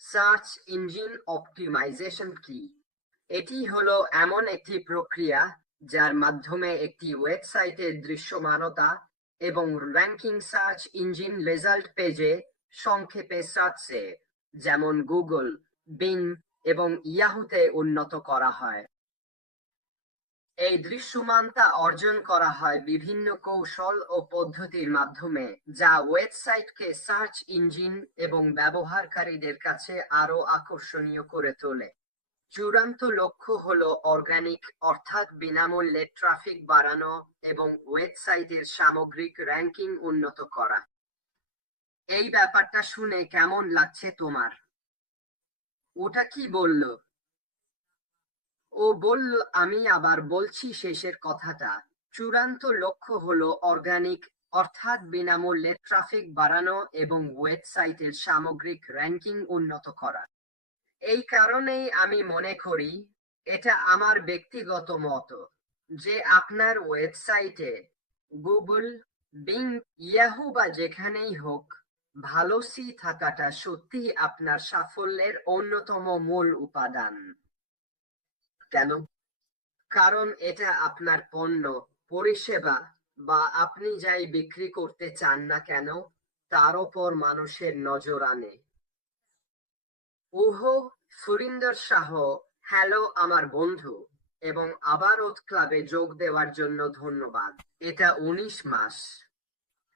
Search engine optimisation কি? এটি হলো এমন একটি প্রক্রিয়া যার মাধ্যমে একটি ওয়েবসাইটের দৃশ্যমানতা এবং র্যাঙ্কিং সার্চ ইঞ্জিন রেজাল্ট পেজে, সংক্ষেপে সার্চে, যেমন গুগল, বিং এবং ইয়াহুতে উন্নত করা হয়। এই দৃশ্যমানতা অর্জন করা হয় বিভিন্ন কৌশল ও পদ্ধতির মাধ্যমে, যা ওয়েবসাইটকে সার্চ ইঞ্জিন এবং ব্যবহারকারীদের কাছে আরো আকর্ষণীয় করে তোলে। চূড়ান্ত লক্ষ্য হলো অর্গানিক, অর্থাৎ বিনামূল্যে ট্রাফিক বাড়ানো এবং ওয়েবসাইটের সামগ্রিক র্যাঙ্কিং উন্নত করা। এই ব্যাপারটা শুনে কেমন লাগছে তোমার? ওটা কি বলল? ও বলল, আমি আবার বলছি শেষের কথাটা। চূড়ান্ত লক্ষ্য হলো অর্গানিক, অর্থাৎ বিনামূল্যে ট্রাফিক বাড়ানো এবং ওয়েবসাইটের সামগ্রিক র্যাঙ্কিং উন্নত করা। এই কারণেই আমি মনে করি, এটা আমার ব্যক্তিগত মত, যে আপনার ওয়েবসাইটে গুগল, বিং, ইয়াহু বা যেখানেই হোক, ভালো থাকাটা সত্যিই আপনার সাফল্যের অন্যতম মূল উপাদান। কেন? কারণ এটা আপনার পণ্য, পরিষেবা বা আপনি যাই বিক্রি করতে চান না কেন, তার ওপর মানুষের নজর আনে। ওহো, সুরিন্দর শাহ, হ্যালো আমার বন্ধু, এবং আবারত ক্লাবে যোগ দেওয়ার জন্য ধন্যবাদ। এটা 19 মাস।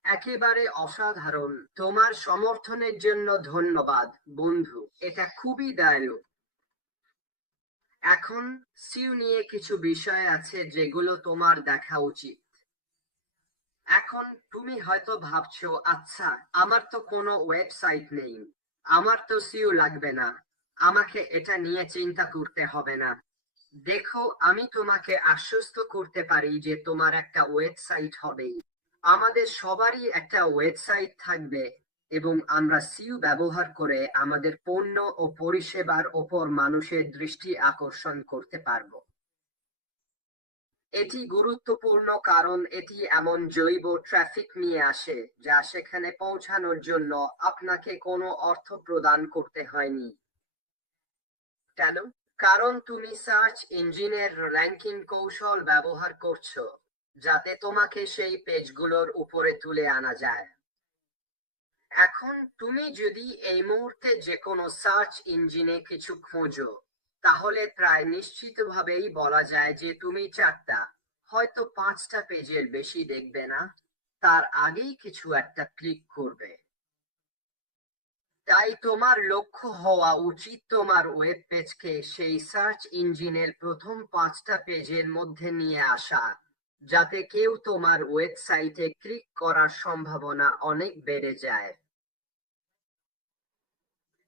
একেবারে অসাধারণ। তোমার সমর্থনের জন্য ধন্যবাদ বন্ধু, এটা খুবই দয়ালু। এখন সিউ নিয়ে কিছু বিষয় আছে যেগুলো তোমার দেখা উচিত। এখন তুমি হয়তো ভাবছো, আচ্ছা, আমার তো কোনো ওয়েবসাইট নেই, আমার তো সিউ লাগবে না, আমাকে এটা নিয়ে চিন্তা করতে হবে না। দেখো, আমি তোমাকে আশ্বস্ত করতে পারি যে তোমার একটা ওয়েবসাইট হবেই। আমাদের সবারই একটা ওয়েবসাইট থাকবে, এবং আমরা সিউ ব্যবহার করে আমাদের পণ্য ও পরিষেবার ওপর মানুষের দৃষ্টি আকর্ষণ করতে পারবো। এটি গুরুত্বপূর্ণ কারণ এটি এমন জৈব ট্রাফিক নিয়ে আসে যা সেখানে পৌঁছানোর জন্য আপনাকে কোনো অর্থ প্রদান করতে হয়নি। কেন? কারণ তুমি সার্চ ইঞ্জিনের র্যাঙ্কিং কৌশল ব্যবহার করছো, যাতে তোমাকে সেই পেজগুলোর উপরে তুলে আনা যায়। এখন তুমি যদি এই মুহূর্তে যে কোনো সার্চ ইঞ্জিনে কিছু খোঁজো, তাহলে প্রায় নিশ্চিতভাবেই বলা যায় যে তুমি 4টা, হয়তো 5টা পেজের বেশি দেখবে না, তার আগেই কিছু একটা ক্লিক করবে। তাই তোমার লক্ষ্য হওয়া উচিত তোমার ওয়েব পেজকে সেই সার্চ ইঞ্জিনের প্রথম 5টা পেজের মধ্যে নিয়ে আসা, যাতে কেউ তোমার ওয়েবসাইটে ক্লিক করার সম্ভাবনা অনেক বেড়ে যায়।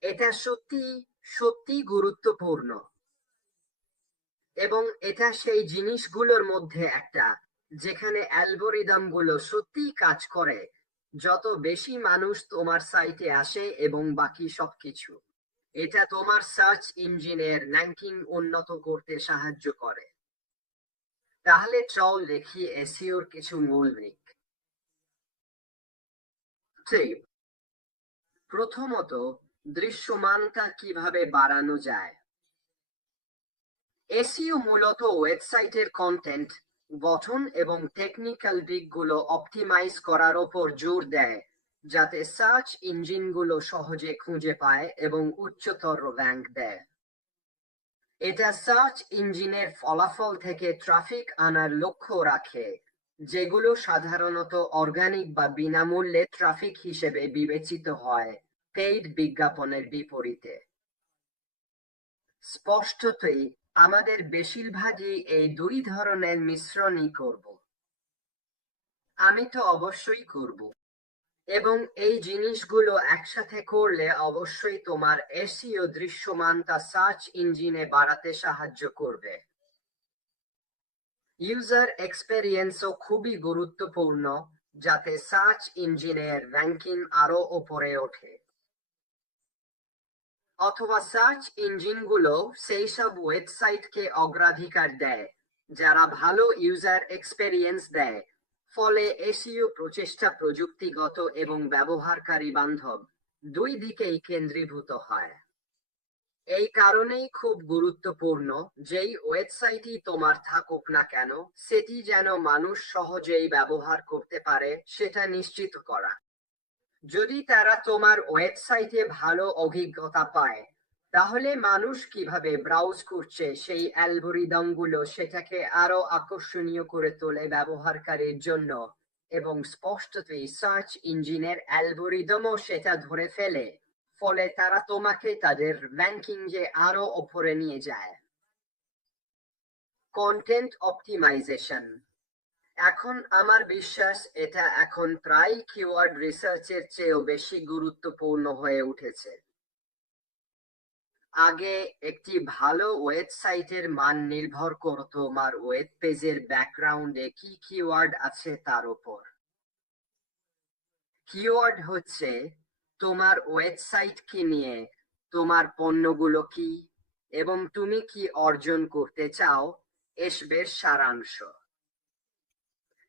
এটা সত্যি সত্যি গুরুত্বপূর্ণ, এবং এটা সেই জিনিসগুলোর মধ্যে একটা যেখানে অ্যালগরিদমগুলো সত্যিই কাজ করে। যত বেশি মানুষ তোমার সাইটে আসে এবং বাকি সবকিছু, এটা তোমার সার্চ ইঞ্জিনের র্যাঙ্কিং উন্নত করতে সাহায্য করে। তাহলে চল দেখি এসইওর কিছু মূলনীতি। প্রথমত, দৃশ্যমানতা কিভাবে বাড়ানো যায়। এসইও মূলত ওয়েবসাইটের কন্টেন্ট, গঠন এবং টেকনিক্যাল দিকগুলো অপটিমাইজ করার ওপর জোর দেয়, যাতে সার্চ ইঞ্জিনগুলো সহজে খুঁজে পায় এবং উচ্চতর র্যাঙ্ক দেয়। এটা সার্চ ইঞ্জিনের ফলাফল থেকে ট্রাফিক আনার লক্ষ্য রাখে, যেগুলো সাধারণত অর্গানিক বা বিনামূল্যে ট্রাফিক হিসেবে বিবেচিত হয়, পেইড বিজ্ঞাপনের বিপরীতে। স্পষ্টতই আমাদের বেশিরভাগই এই দুই ধরনের মিশ্রণই করব। আমি তো অবশ্যই করব, এবং এই জিনিসগুলো একসাথে করলে অবশ্যই তোমার এসইও দৃশ্যমানতা সার্চ ইঞ্জিনে বাড়াতে সাহায্য করবে। ইউজার এক্সপেরিয়েন্সও খুবই গুরুত্বপূর্ণ, যাতে সার্চ ইঞ্জিনের র্যাঙ্কিং আরো উপরে ওঠে। অথবা সার্চ ইঞ্জিনগুলো সেই সব ওয়েবসাইটকে অগ্রাধিকার দেয় যারা ভালো ইউজার এক্সপেরিয়েন্স দেয়, ফলে এসইও প্রচেষ্টা প্রযুক্তিগত এবং ব্যবহারকারী বান্ধব দুই দিকেই কেন্দ্রীভূত হয়। এই কারণেই খুব গুরুত্বপূর্ণ যেই ওয়েবসাইটই তোমার থাকুক না কেন সেটি যেন মানুষ সহজেই ব্যবহার করতে পারে সেটা নিশ্চিত করা। যদি তারা তোমার ওয়েবসাইটে ভালো অভিজ্ঞতা পায়, তাহলে মানুষ কিভাবে ব্রাউজ করছে সেই অ্যালগরিদমগুলো সেটাকে আরো আকর্ষণীয় করে তোলে ব্যবহারকারীর জন্য, এবং স্পষ্টতই সার্চ ইঞ্জিনের অ্যালগরিদমও সেটা ধরে ফেলে, ফলে তারা তোমাকে তাদের র্যাঙ্কিংয়ে আরো ওপরে নিয়ে যায়। Content optimization. এখন আমার বিশ্বাস এটা এখন প্রায় কিওয়ার্ড রিসার্চের চেয়েও বেশি গুরুত্বপূর্ণ হয়ে উঠেছে। আগে একটি ভালো ওয়েবসাইটের মান নির্ভর করত তোমার ওয়েব পেজের ব্যাকগ্রাউন্ডে কি কিওয়ার্ড আছে তার উপর। কিওয়ার্ড হচ্ছে তোমার ওয়েবসাইট কি নিয়ে, তোমার পণ্যগুলো কি, এবং তুমি কি অর্জন করতে চাও এসবের সারাংশ।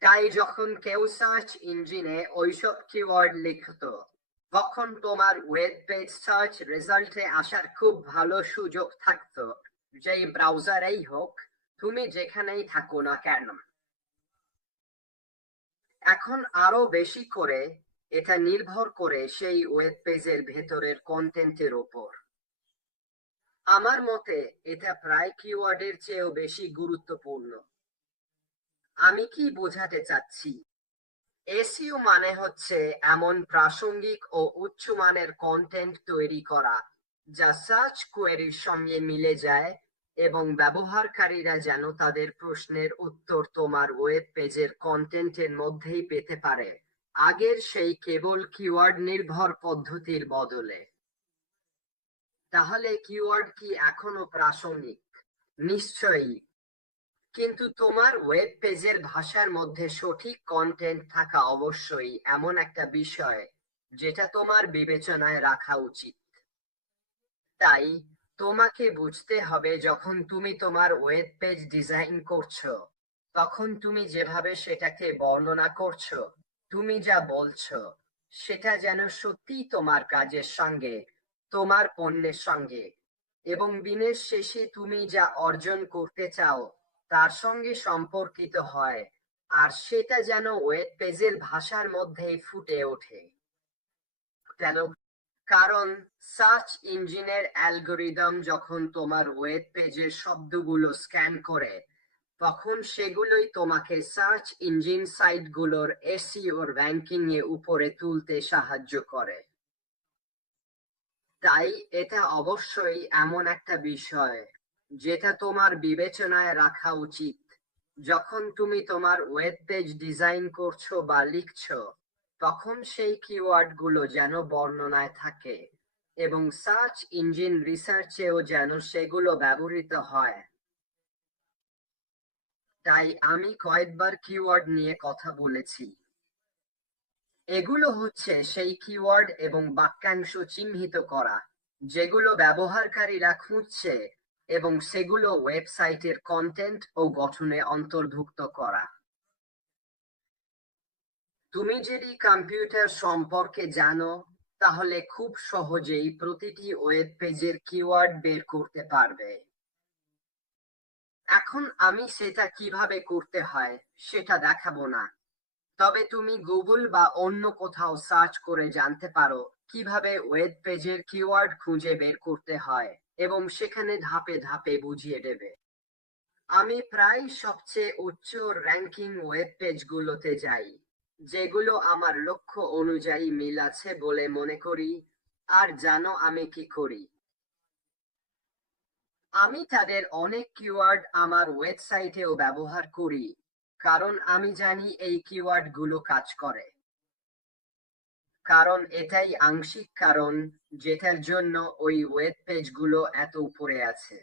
তাই যখন কেউ সার্চ ইঞ্জিনে ওইসব কিওয়ার্ড লিখত, তখন তোমার ওয়েব পেজ সার্চ রেজাল্টে আসার খুব ভালো সুযোগ থাকতো, যেই ব্রাউজারেই হোক, তুমি যেখানেই থাকো না কেন। এখন আরো বেশি করে এটা নির্ভর করে সেই ওয়েব পেজের ভেতরের কন্টেন্টের উপর। আমার মতে এটা প্রায় কিওয়ার্ডের চেয়েও বেশি গুরুত্বপূর্ণ। আমি কি বোঝাতে চাচ্ছি? এসইও মানে হচ্ছে এমন প্রাসঙ্গিক ও উচ্চমানের কন্টেন্ট তৈরি করা যা সার্চ কোয়েরির সঙ্গে মিলে যায় এবং ব্যবহারকারীরা যেন তাদের প্রশ্নের উত্তর তোমার ওয়েব পেজের কন্টেন্টের মধ্যেই পেতে পারে, আগের সেই কেবল কিওয়ার্ড নির্ভর পদ্ধতির বদলে। তাহলে কিওয়ার্ড কি এখনো প্রাসঙ্গিক? নিশ্চয়ই। কিন্তু তোমার ওয়েব পেজের ভাষার মধ্যে সঠিক কন্টেন্ট থাকা অবশ্যই এমন একটা বিষয় যেটা তোমার বিবেচনায় রাখা উচিত। তাই তোমাকে বুঝতে হবে যখন তুমি তোমার ওয়েব পেজ ডিজাইন করছো, তখন তুমি যেভাবে সেটাকে বর্ণনা করছো, তুমি যা বলছো, সেটা যেন সত্যিই তোমার কাজের সঙ্গে, তোমার পণ্যের সঙ্গে, এবং দিনের শেষে তুমি যা অর্জন করতে চাও তার সঙ্গে সম্পর্কিত হয়, আর সেটা যেন ওয়েব পেজের ভাষার মধ্যেই ফুটে ওঠে। কেন? কারণ সার্চ ইঞ্জিনের অ্যালগরিদম যখন তোমার ওয়েব পেজের শব্দগুলো স্ক্যান করে, তখন সেগুলোই তোমাকে সার্চ ইঞ্জিন সাইটগুলোর এসইও র্যাঙ্কিং এ উপরে তুলতে সাহায্য করে। তাই এটা অবশ্যই এমন একটা বিষয় যেটা তোমার বিবেচনায় রাখা উচিত যখন তুমি তোমার ওয়েব পেজ ডিজাইন করছো বা লিখছো, তখন সেই কিওয়ার্ড গুলো যেন বর্ণনায় থাকে এবং সার্চ ইঞ্জিন রিসার্চেও যেন সেগুলো ব্যবহৃত হয়। তাই আমি কয়েকবার কিওয়ার্ড নিয়ে কথা বলেছি। এগুলো হচ্ছে সেই কিওয়ার্ড এবং বাক্যাংশ চিহ্নিত করা যেগুলো ব্যবহারকারীরা খুঁজছে, এবং সেগুলো ওয়েবসাইটের কন্টেন্ট ও গঠনে অন্তর্ভুক্ত করা। তুমি যদি কম্পিউটার সম্পর্কে জানো, তাহলে খুব সহজেই প্রতিটি ওয়েব পেজের কিওয়ার্ড বের করতে পারবে। এখন আমি সেটা কিভাবে করতে হয় সেটা দেখাবো না, তবে তুমি গুগল বা অন্য কোথাও সার্চ করে জানতে পারো কিভাবে ওয়েব পেজের কিওয়ার্ড খুঁজে বের করতে হয়, এবং সেখানে ধাপে ধাপে বুঝিয়ে দেবে। আমি প্রায় সবচেয়ে উচ্চ র্যাঙ্কিং ওয়েব পেজগুলোতে যাই, যেগুলো আমার লক্ষ্য অনুযায়ী মিল আছে বলে মনে করি। আর জানো আমি কি করি? আমি তাদের অনেক কিওয়ার্ড আমার ওয়েবসাইটেও ব্যবহার করি, কারণ আমি জানি এই কিওয়ার্ডগুলো কাজ করে। কারণ এটাই আংশিক কারণ যেটার জন্য ওই ওয়েব পেজগুলো এত উপরে আছে।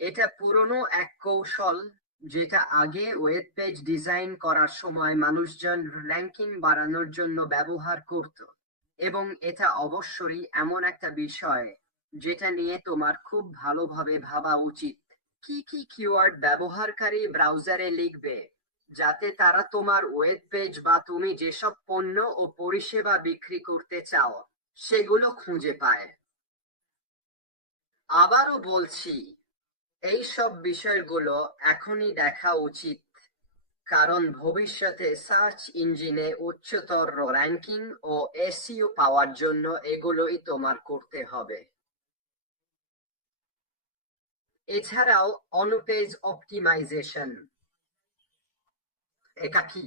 এটা পুরনো এক কৌশল যেটা আগে ওয়েব পেজ ডিজাইন করার সময় মানুষজন র্যাঙ্কিং বাড়ানোর জন্য ব্যবহার করত, এবং এটা অবশ্যই এমন একটা বিষয় যেটা নিয়ে তোমার খুব ভালোভাবে ভাবা উচিত। কি কি কিওয়ার্ড ব্যবহারকারী ব্রাউজারে লিখবে যাতে তারা তোমার ওয়েব পেজ বা তুমি যেসব পণ্য ও পরিষেবা বিক্রি করতে চাও সেগুলো খুঁজে পায়। আবারও বলছি, এই সব বিষয়গুলো এখনই দেখা উচিত, কারণ ভবিষ্যতে সার্চ ইঞ্জিনে উচ্চতর র্যাঙ্কিং ও এসইও পাওয়ার জন্য এগুলোই তোমার করতে হবে। এছাড়াও অনপেজ অপটিমাইজেশন। এটা কি?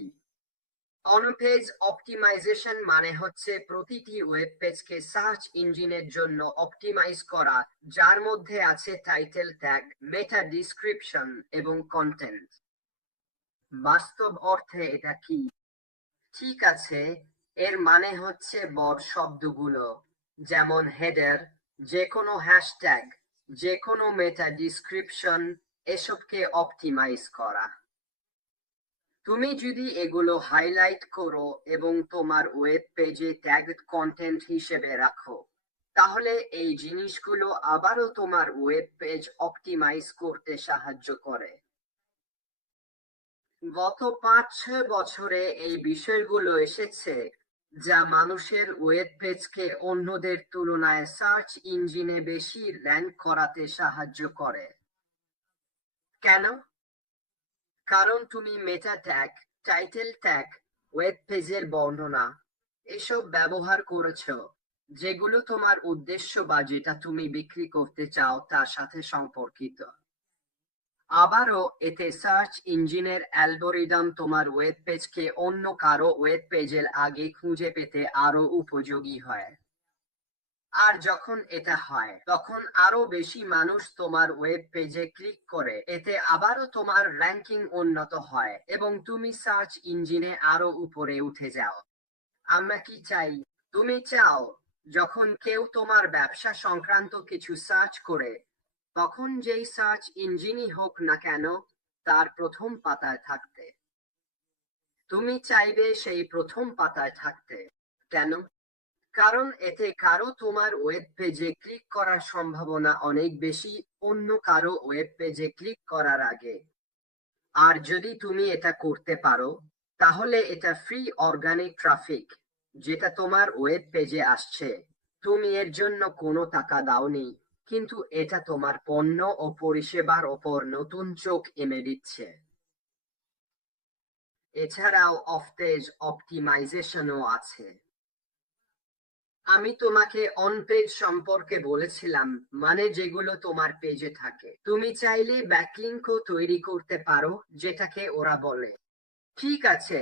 অনপেজ অপটিমাইজেশন মানে হচ্ছে প্রতিটি ওয়েব পেজকে সার্চ ইঞ্জিনের জন্য অপটিমাইজ করা, যার মধ্যে আছে টাইটেল ট্যাগ, মেটা ডিসক্রিপশন এবং কন্টেন্ট। বাস্তব অর্থে এটা কি? ঠিক আছে, এর মানে হচ্ছে বড় শব্দগুলো, যেমন হেডার, যে কোনো হ্যাশট্যাগ, যে কোনো মেটা ডিসক্রিপশন, এসবকে অপটিমাইজ করা। তুমি যদি এগুলো হাইলাইট করো এবং তোমার ওয়েব পেজে ট্যাগড কন্টেন্ট হিসেবে রাখো, তাহলে এই জিনিসগুলো আবারও তোমার ওয়েব পেজ অপটিমাইজ করতে সাহায্য করে। গত 5-6 বছরে এই বিষয়গুলো এসেছে, যা মানুষের ওয়েব পেজকে অন্যদের তুলনায় সার্চ ইঞ্জিনে বেশি র্যাঙ্ক করাতে সাহায্য করে। কেন? কারণ তুমি মেটা ট্যাগ, টাইটেল ট্যাগ, ওয়েব পেজের বর্ণনা এসব ব্যবহার করেছো, যেগুলো তোমার উদ্দেশ্য বা যেটা তুমি বিক্রি করতে চাও তার সাথে সম্পর্কিত। আবারও এতে সার্চ ইঞ্জিনের অ্যালগরিদম তোমার ওয়েব পেজকে অন্য কারো ওয়েব পেজের আগে খুঁজে পেতে আরো উপযোগী হয়। আর যখন এটা হয়, তখন আরো বেশি মানুষ তোমার ওয়েব পেজে ক্লিক করে, এতে আবারও তোমার র্যাঙ্কিং উন্নত হয় এবং তুমি সার্চ ইঞ্জিনে আরো উপরে উঠে যাও। আমরা কি চাই? তুমি চাও যখন কেউ তোমার ব্যবসা সংক্রান্ত কিছু সার্চ করে, তখন যেই সার্চ ইঞ্জিনই হোক না কেন, তার প্রথম পাতায় থাকতে। তুমি চাইবে সেই প্রথম পাতায় থাকতে। কেন? কারণ এতে কারো তোমার ওয়েব পেজে ক্লিক করার সম্ভাবনা অনেক বেশি অন্য কারো ওয়েব পেজে ক্লিক করার আগে। আর যদি তুমি এটা করতে পারো, তাহলে এটা ফ্রি অর্গানিক ট্রাফিক, যেটা তোমার ওয়েব পেজে আসছে। তুমি এর জন্য কোনো টাকা দাওনি, কিন্তু এটা তোমার পণ্য ও পরিষেবার ওপর নতুন চোখ এনে দিচ্ছে। এছাড়াও অফ পেজ অপটিমাইজেশনও আছে। আমি তোমাকে অন পেজ সম্পর্কে বলেছিলাম, মানে যেগুলো তোমার পেজে থাকে। তুমি চাইলে ব্যাকলিংকও তৈরি করতে পারো, যেটাকে ওরা বলে। ঠিক আছে,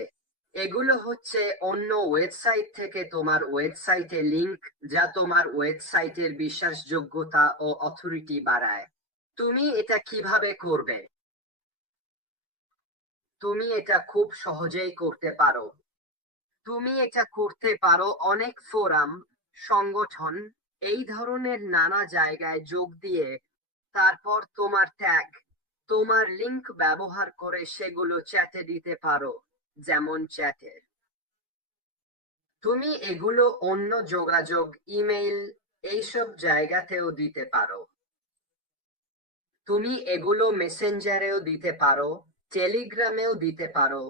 এগুলো হচ্ছে অন্য ওয়েবসাইট থেকে তোমার ওয়েবসাইটে লিংক, যা তোমার ওয়েবসাইটের বিশ্বাসযোগ্যতা ও অথরিটি বাড়ায়। তুমি এটা কিভাবে করবে? তুমি এটা খুব সহজেই করতে পারো। তুমি এটা করতে পারো অনেক ফোরাম, সংগঠন, এই ধরনের নানা জায়গায় যোগ দিয়ে, তারপর তোমার ট্যাগ, তোমার লিংক ব্যবহার করে সেগুলো চ্যাটে দিতে পারো, যেমন চ্যাটে। তুমি এগুলো অন্য যোগাযোগ, ইমেইল, এইসব জায়গাতেও দিতে পারো। তুমি এগুলো মেসেঞ্জারেও দিতে পারো, টেলিগ্রামেও দিতে পারো,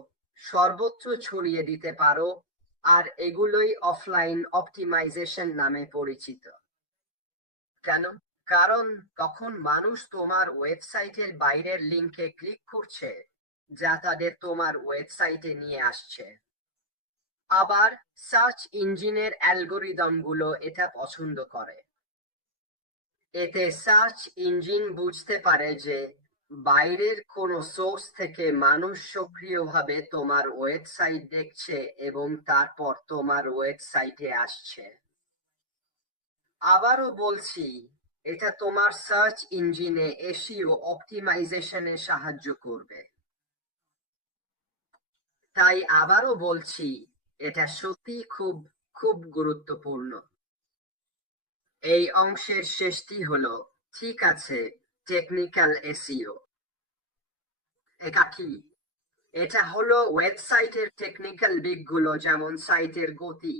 সর্বত্র ছড়িয়ে দিতে পারো। আর এগুলোই অফলাইন অপটিমাইজেশন নামে পরিচিত। কেন? কারণ তখন মানুষ তোমার ওয়েবসাইটের বাইরের লিংকে ক্লিক করছে, যা তাদের তোমার ওয়েবসাইটে নিয়ে আসছে। আবার সার্চ ইঞ্জিনের অ্যালগরিদমগুলো এটা পছন্দ করে। এতে সার্চ ইঞ্জিন বুঝতে পারে যে বাইরের কোনো সোর্স থেকে মানুষ সক্রিয়ভাবে তোমার ওয়েবসাইট দেখছে এবং তারপর তোমার ওয়েবসাইটে আসছে। আবারও বলছি, এটা তোমার সার্চ ইঞ্জিনে এসইও অপটিমাইজেশনে সাহায্য করবে। তাই আবারও বলছি, এটা সত্যি খুব খুব গুরুত্বপূর্ণ। এই অংশের শেষটি হলো, ঠিক আছে, টেকনিক্যাল এসইও। এটা কি? এটা হলো ওয়েবসাইটের টেকনিক্যাল দিকগুলো, যেমন সাইটের গতি,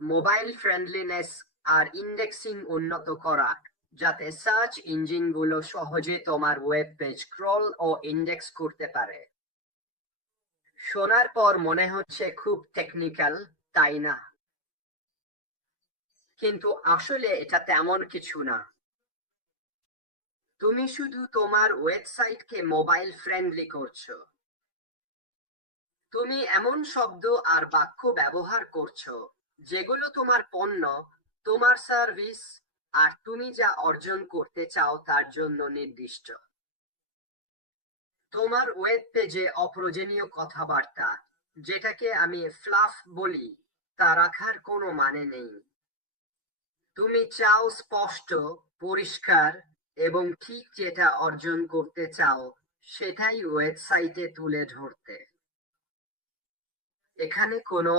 মোবাইল ফ্রেন্ডলিনেস আর ইন্ডেক্সিং উন্নত করা, যাতে সার্চ ইঞ্জিনগুলো সহজে তোমার ওয়েব পেজ ক্রল ও ইন্ডেক্স করতে পারে। শোনার পর মনে হচ্ছে খুব টেকনিক্যাল, তাই না? কিন্তু আসলে এটা তেমন কিছু না। তুমি শুধু তোমার ওয়েবসাইটকে মোবাইল ফ্রেন্ডলি করছো। তুমি এমন শব্দ আর বাক্য ব্যবহার করছো যেগুলো তোমার পণ্য, তোমার সার্ভিস আর তুমি যা অর্জন করতে চাও তার জন্য নির্দিষ্ট। তোমার ওয়েব পেজে অপ্রয়োজনীয় কথাবার্তা, যেটাকে আমি ফ্লাফ বলি, তা রাখার কোনো মানে নেই। তুমি চাও স্পষ্ট, পরিষ্কার এবং ঠিক যেটা অর্জন করতে চাও সেটাই ওয়েবসাইটে তুলে ধরতে। এখানে কোনো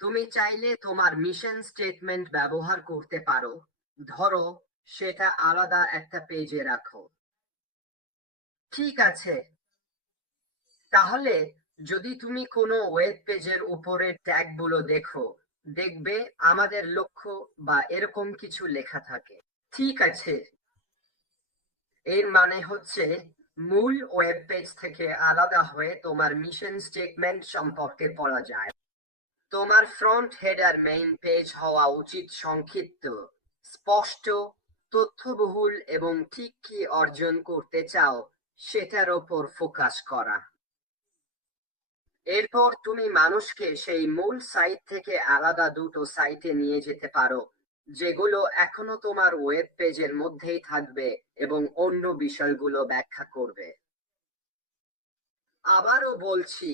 তুমি চাইলে তোমার মিশন স্টেটমেন্ট ব্যবহার করতে পারো, ধরো সেটা আলাদা একটা পেজে রাখো। ঠিক আছে, তাহলে যদি তুমি কোনো ওয়েব পেজের উপরে ট্যাগগুলো দেখো, দেখবে আমাদের লক্ষ্য বা এরকম কিছু লেখা থাকে। ঠিক আছে, এর মানে হচ্ছে মূল ওয়েব পেজ থেকে আলাদা হয়ে তোমার মিশন স্টেটমেন্ট সম্পর্কে পড়া যায়। তোমার ফ্রন্ট হেডার মেইন পেজ হওয়া উচিত সংক্ষিপ্ত, স্পষ্ট, তথ্যবহুল এবং ঠিক কি অর্জন করতে চাও সেটার ওপর ফোকাস করা। এরপর তুমি মানুষকে সেই মূল সাইট থেকে আলাদা দুটো সাইটে নিয়ে যেতে পারো, যেগুলো এখনো তোমার ওয়েব পেজের মধ্যেই থাকবে এবং অন্য বিষয়গুলো ব্যাখ্যা করবে। আবারও বলছি,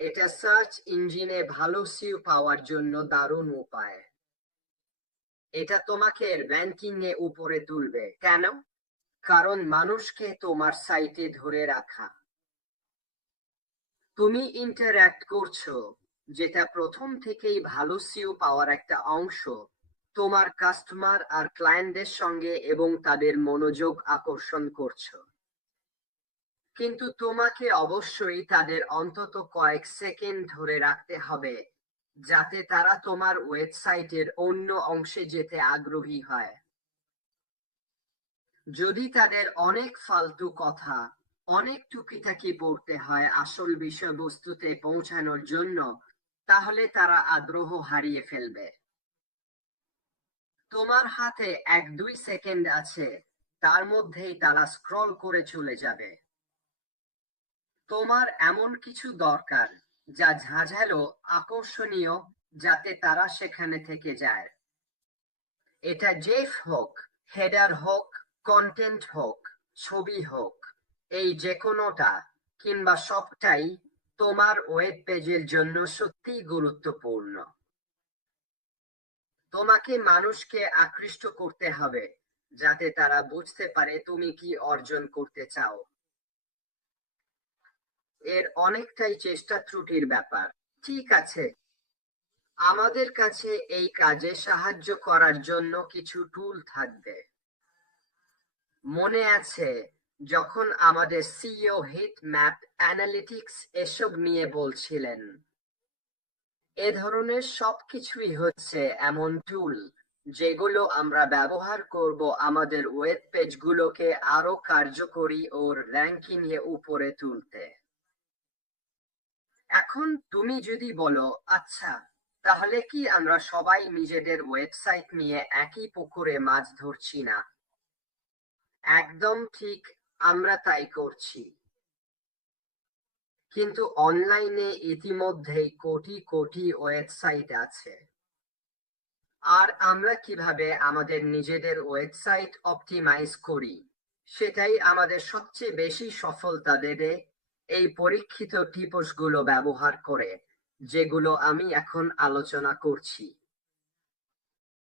এটা সার্চ ইঞ্জিনে ভালো সিউ পাওয়ার জন্য দারুণ উপায়। এটা তোমাকে র্যাঙ্কিং এ উপরে তুলবে। কেন? কারণ মানুষকে তোমার সাইটে ধরে রাখা। তুমি ইন্টারঅ্যাক্ট করছো, যেটা প্রথম থেকেই ভালো সিউ পাওয়ার একটা অংশ, তোমার কাস্টমার আর ক্লায়েন্টদের সঙ্গে এবং তাদের মনোযোগ আকর্ষণ করছো। কিন্তু তোমাকে অবশ্যই তাদের অন্তত কয়েক সেকেন্ড ধরে রাখতে হবে, যাতে তারা তোমার ওয়েবসাইটের অন্য অংশে যেতে আগ্রহী হয়। যদি তাদের অনেক ফালতু কথা, অনেক টুকিটাকি পড়তে হয় আসল বিষয়বস্তুতে পৌঁছানোর জন্য, তাহলে তারা আগ্রহ হারিয়ে ফেলবে। তোমার হাতে 1-2 সেকেন্ড আছে, তার মধ্যেই তারা স্ক্রল করে চলে যাবে। তোমার এমন কিছু দরকার যা ঝাঁঝালো, আকর্ষণীয়, যাতে তারা সেখানে থেকে যায়। এটা জেফ হোক, হেডার হোক, কন্টেন্ট হোক, ছবি হোক, এই যে কোনোটা কিংবা সবটাই তোমার ওয়েব পেজের জন্য সত্যিই গুরুত্বপূর্ণ। তোমাকে মানুষকে আকৃষ্ট করতে হবে, যাতে তারা বুঝতে পারে তুমি কি অর্জন করতে চাও। এর অনেকটাই চেষ্টা ত্রুটির ব্যাপার। ঠিক আছে, আমাদের কাছে এই কাজে সাহায্য করার জন্য কিছু টুল থাকবে। মনে আছে যখন আমাদের সিইও হিট ম্যাপ অ্যানালিটিক্স এসব নিয়ে বলছিলেন? এ ধরনের সবকিছুই হচ্ছে এমন টুল যেগুলো আমরা ব্যবহার করব আমাদের ওয়েব পেজগুলোকে আরো কার্যকরী ও র্যাঙ্কিং এ উপরে তুলতে। এখন তুমি যদি বলো, আচ্ছা, তাহলে কি আমরা সবাই নিজেদের ওয়েবসাইট নিয়ে একই পুকুরে মাছ ধরছি না? একদম ঠিক, আমরা তাই করছি। কিন্তু অনলাইনে ইতিমধ্যেই কোটি কোটি ওয়েবসাইট আছে। আর আমরা কিভাবে আমাদের নিজেদের ওয়েবসাইট অপটিমাইজ করি সেটাই আমাদের সবচেয়ে বেশি সফলতা দেবে, এই পরীক্ষিত টিপসগুলো ব্যবহার করে, যেগুলো আমি এখন আলোচনা করছি।